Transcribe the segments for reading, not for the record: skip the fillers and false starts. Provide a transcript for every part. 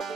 Hi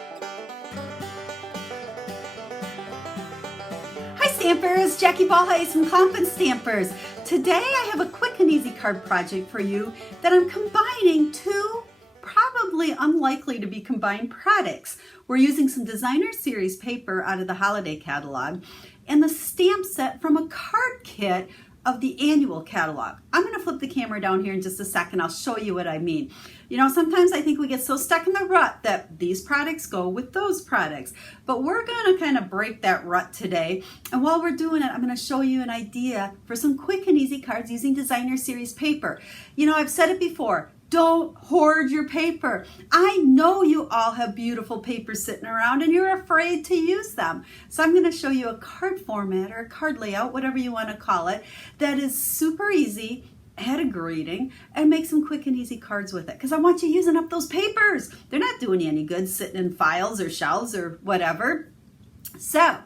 Stampers, Jackie Bolhuis from Klompen Stampers. Today I have a quick and easy card project for you that I'm combining two probably unlikely to be combined products. We're using some designer series paper out of the holiday catalog and the stamp set from a card kit of the annual catalog. I'm going to flip the camera down here in just a second. I'll show you what I mean. You know, sometimes I think we get so stuck in the rut that these products go with those products, but we're going to kind of break that rut today. And while we're doing it, I'm going to show you an idea for some quick and easy cards using designer series paper. You know, I've said it before. Don't hoard your paper. I know you all have beautiful paper sitting around and you're afraid to use them. So I'm going to show you a card format or a card layout, whatever you want to call it, that is super easy, add a greeting, and make some quick and easy cards with it. Because I want you using up those papers. They're not doing you any good sitting in files or shelves or whatever. So,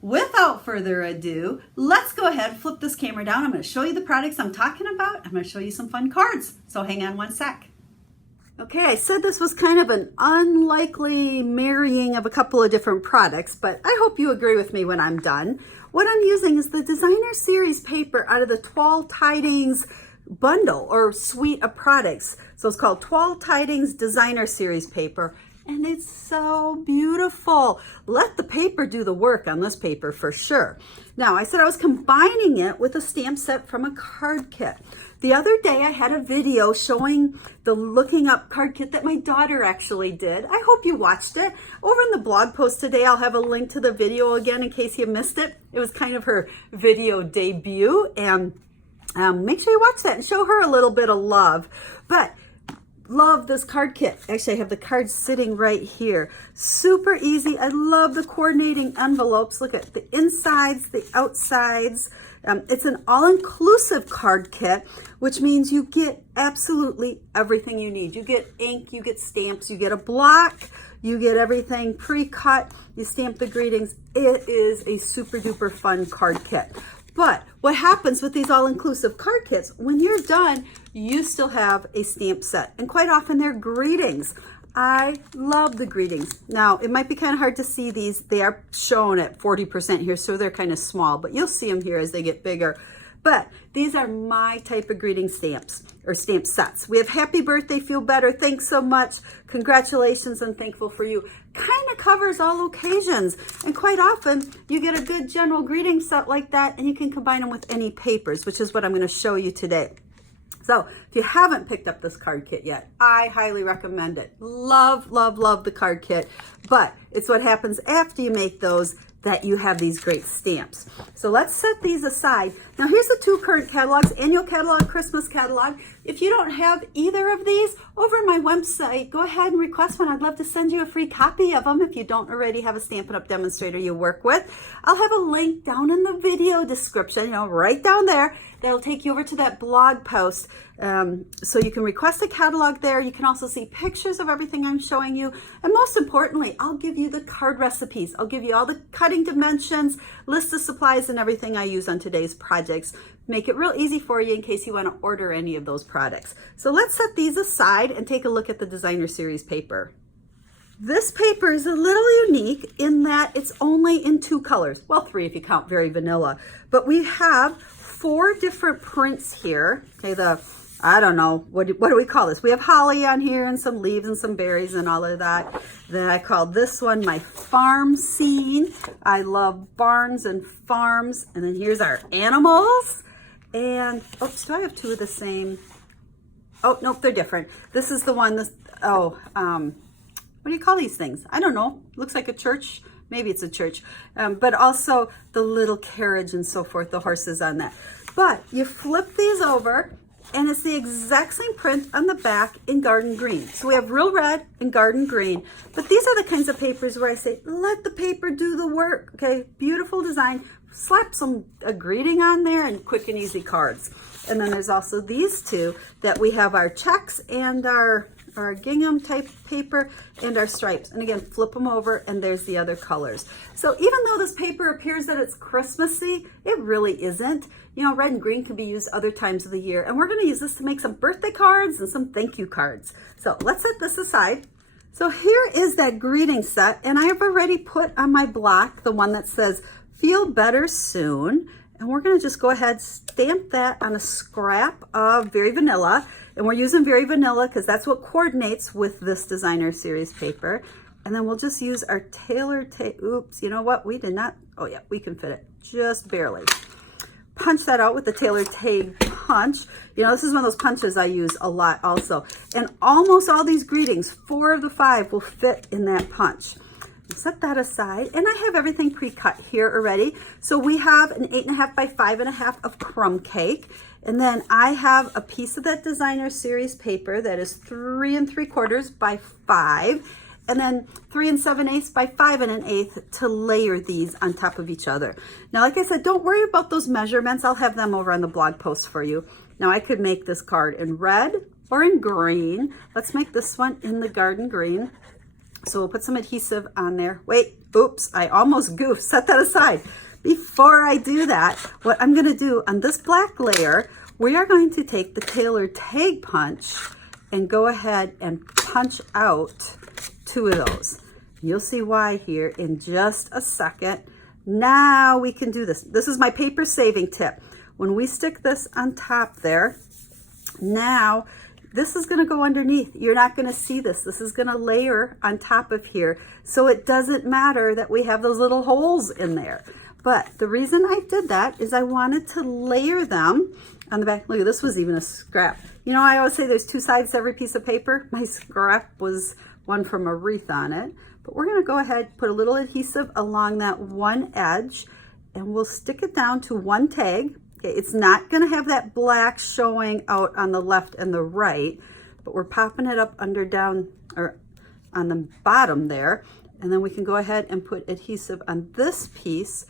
without further ado, let's go ahead and flip this camera down. I'm going to show you the products I'm talking about. I'm going to show you some fun cards. So hang on one sec. Okay, I said this was kind of an unlikely marrying of a couple of different products, but I hope you agree with me when I'm done. What I'm using is the designer series paper out of the Toile Tidings bundle or suite of products. So it's called Toile Tidings Designer Series paper. And it's so beautiful. Let the paper do the work on this paper for sure. Now, I said I was combining it with a stamp set from a card kit. The other day, I had a video showing the looking up card kit that my daughter actually did. I hope you watched it. Over in the blog post today, I'll have a link to the video again in case you missed it. It was kind of her video debut, and make sure you watch that and show her a little bit of love. But love this card kit. Actually, I have the cards sitting right here. Super easy. I love the coordinating envelopes. Look at the insides, the outsides. It's an all-inclusive card kit, which means you get absolutely everything you need. You get ink, you get stamps, you get a block, you get everything pre-cut, you stamp the greetings. It is a super duper fun card kit. But what happens with these all-inclusive card kits, when you're done, you still have a stamp set. And quite often they're greetings. I love the greetings. Now, it might be kind of hard to see these. They are shown at 40% here, so they're kind of small, but you'll see them here as they get bigger. But these are my type of greeting stamps or stamp sets. We have happy birthday, feel better, thanks so much, congratulations, and thankful for you. Kind of covers all occasions. And quite often you get a good general greeting set like that and you can combine them with any papers, which is what I'm going to show you today. So if you haven't picked up this card kit yet, I highly recommend it. Love, love, love the card kit, but it's what happens after you make those that you have these great stamps. So let's set these aside. Now here's the two current catalogs, annual catalog, Christmas catalog. If you don't have either of these, over on my website, go ahead and request one. I'd love to send you a free copy of them if you don't already have a Stampin' Up! Demonstrator you work with. I'll have a link down in the video description, right down there. That'll take you over to that blog post. So you can request a catalog there. You can also see pictures of everything I'm showing you. And most importantly, I'll give you the card recipes. I'll give you all the cutting dimensions, list of supplies, and everything I use on today's projects. Make it real easy for you in case you want to order any of those products. So let's set these aside and take a look at the designer series paper. This paper is a little unique in that it's only in two colors. Well, three if you count Very Vanilla. But we have 4 different prints here. Okay, I don't know, what do we call this? We have holly on here and some leaves and some berries and all of that. Then I call this one my farm scene. I love barns and farms. And then here's our animals. And, oops, do I have 2 of the same? Oh, nope, they're different. This is the one, what do you call these things? I don't know. Looks like a church. Maybe it's a church. But also the little carriage and so forth, the horses on that. But you flip these over and it's the exact same print on the back in garden green. So we have real red and garden green. But these are the kinds of papers where I say, let the paper do the work. Okay, beautiful design. Slap a greeting on there and quick and easy cards. And then there's also these two that we have our checks and our gingham type paper and our stripes. And again, flip them over and there's the other colors. So even though this paper appears that it's Christmassy, it really isn't. You know, red and green can be used other times of the year. And we're going to use this to make some birthday cards and some thank you cards. So let's set this aside. So here is that greeting set, and I have already put on my block the one that says feel better soon, and we're going to just go ahead, stamp that on a scrap of Very Vanilla, and we're using Very Vanilla because that's what coordinates with this designer series paper. And then we'll just use our tailored tape. Oops, you know what? We did not, oh yeah, we can fit it just barely. Punch that out with the tailored tape punch. You know, this is one of those punches I use a lot also. And almost all these greetings, 4 of the 5 will fit in that punch. Set that aside, and I have everything pre-cut here already. So we have an 8.5 by 5.5 of crumb cake. And then I have a piece of that designer series paper that is 3 3/4 by 5. And then 3 7/8 by 5 1/8 to layer these on top of each other. Now, like I said, don't worry about those measurements. I'll have them over on the blog post for you. Now, I could make this card in red or in green. Let's make this one in the garden green. So we'll put some adhesive on there. Wait, oops, I almost goofed. Set that aside. Before I do that, what I'm going to do on this black layer, we are going to take the tailored tag punch and go ahead and punch out 2 of those. You'll see why here in just a second. Now we can do this. This is my paper saving tip. When we stick this on top there, now this is going to go underneath. You're not going to see this. This is going to layer on top of here. So it doesn't matter that we have those little holes in there. But the reason I did that is I wanted to layer them on the back. Look, this was even a scrap. You know, I always say there's 2 sides to every piece of paper. My scrap was one from a wreath on it. But we're going to go ahead, put a little adhesive along that one edge, and we'll stick it down to one tag. Okay, it's not going to have that black showing out on the left and the right, but we're popping it up under down or on the bottom there. And then we can go ahead and put adhesive on this piece,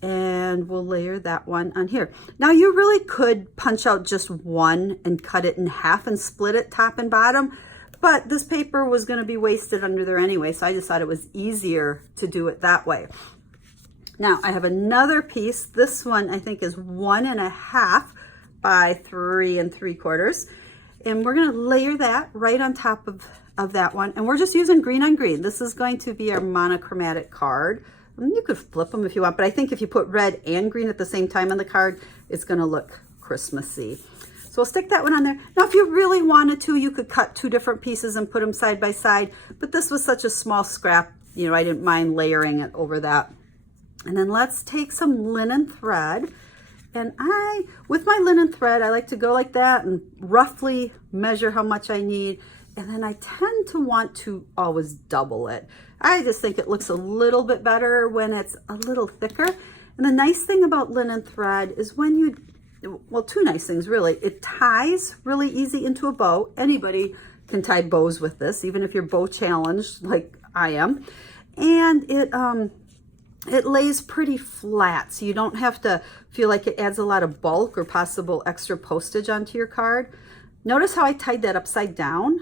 and we'll layer that one on here. Now you really could punch out just one and cut it in half and split it top and bottom, but this paper was going to be wasted under there anyway, so I just thought it was easier to do it that way. Now I have another piece. This one I think is 1.5 by 3 3/4, and we're going to layer that right on top of that one, and we're just using green on green. This is going to be our monochromatic card. And you could flip them if you want, but I think if you put red and green at the same time on the card, it's going to look Christmassy. So we'll stick that one on there. Now, if you really wanted to, you could cut 2 different pieces and put them side by side, but this was such a small scrap, you know, I didn't mind layering it over that. And then let's take some linen thread, and with my linen thread, I like to go like that and roughly measure how much I need, and then I tend to want to always double it. I just think it looks a little bit better when it's a little thicker. And the nice thing about linen thread is when well, 2 nice things really. It ties really easy into a bow. Anybody can tie bows with this, even if you're bow challenged like I am. And it lays pretty flat, so you don't have to feel like it adds a lot of bulk or possible extra postage onto your card. Notice how I tied that upside down.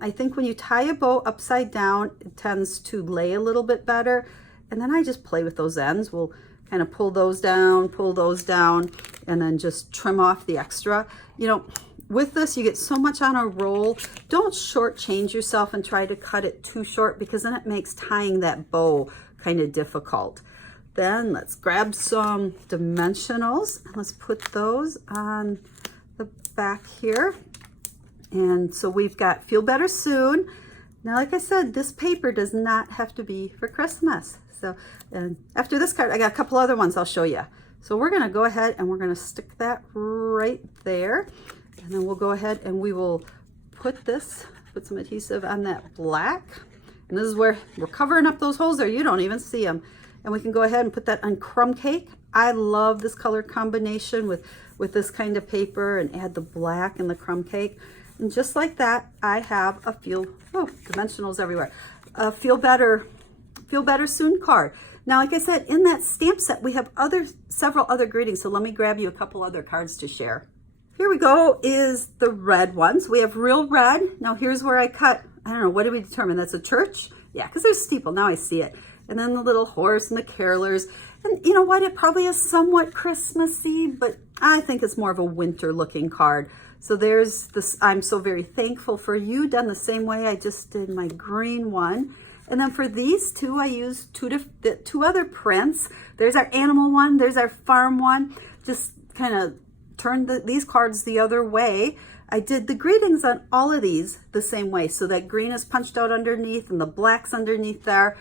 I think when you tie a bow upside down, it tends to lay a little bit better. And then I just play with those ends. We'll kind of pull those down, and then just trim off the extra. You know, with this, you get so much on a roll. Don't shortchange yourself and try to cut it too short, because then it makes tying that bow kind of difficult. Then let's grab some dimensionals, and let's put those on the back here. And so we've got Feel Better Soon. Now, like I said, this paper does not have to be for Christmas. So, and after this card, I got a couple other ones I'll show you. So we're going to go ahead and we're going to stick that right there. And then we'll go ahead and we will put some adhesive on that black. And this is where we're covering up those holes there. You don't even see them. And we can go ahead and put that on crumb cake. I love this color combination with this kind of paper, and add the black and the crumb cake. And just like that, I have a dimensionals everywhere. A Feel Better Soon card. Now, like I said, in that stamp set, we have several other greetings. So let me grab you a couple other cards to share. Here we go is the red ones. We have real red. Now here's where I cut, I don't know, what did we determine? That's a church? Yeah, because there's a steeple. Now I see it. And then the little horse and the carolers. And you know what? It probably is somewhat Christmassy, but I think it's more of a winter looking card. So there's this, I'm so very thankful for you, done the same way I just did my green one. And then for these two, I used two other prints. There's our animal one, there's our farm one. Just kind of turned these cards the other way. I did the greetings on all of these the same way. So that green is punched out underneath and the black's underneath there.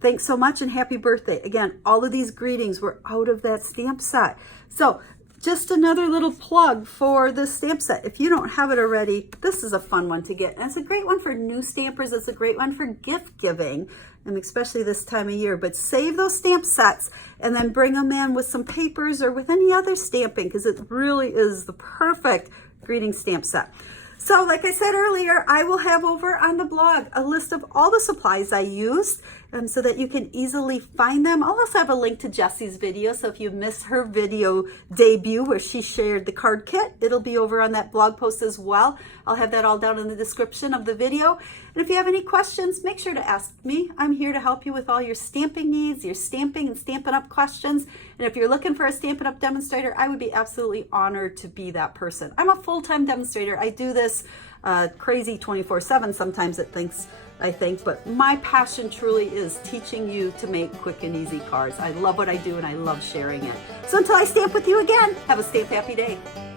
Thanks so much and happy birthday. Again, all of these greetings were out of that stamp set. So just another little plug for the stamp set. If you don't have it already, this is a fun one to get. And it's a great one for new stampers. It's a great one for gift giving, and especially this time of year. But save those stamp sets and then bring them in with some papers or with any other stamping, because it really is the perfect greeting stamp set. So like I said earlier, I will have over on the blog a list of all the supplies I used so that you can easily find them. I'll also have a link to Jessie's video, so if you missed her video debut where she shared the card kit, it'll be over on that blog post as well. I'll have that all down in the description of the video. And if you have any questions, make sure to ask me. I'm here to help you with all your stamping needs, your stamping and Stampin' Up questions. And if you're looking for a Stampin' Up demonstrator, I would be absolutely honored to be that person. I'm a full-time demonstrator. I do this crazy 24/7 sometimes I think, but my passion truly is teaching you to make quick and easy cards. I love what I do and I love sharing it. So until I stamp with you again, have a stamp happy day.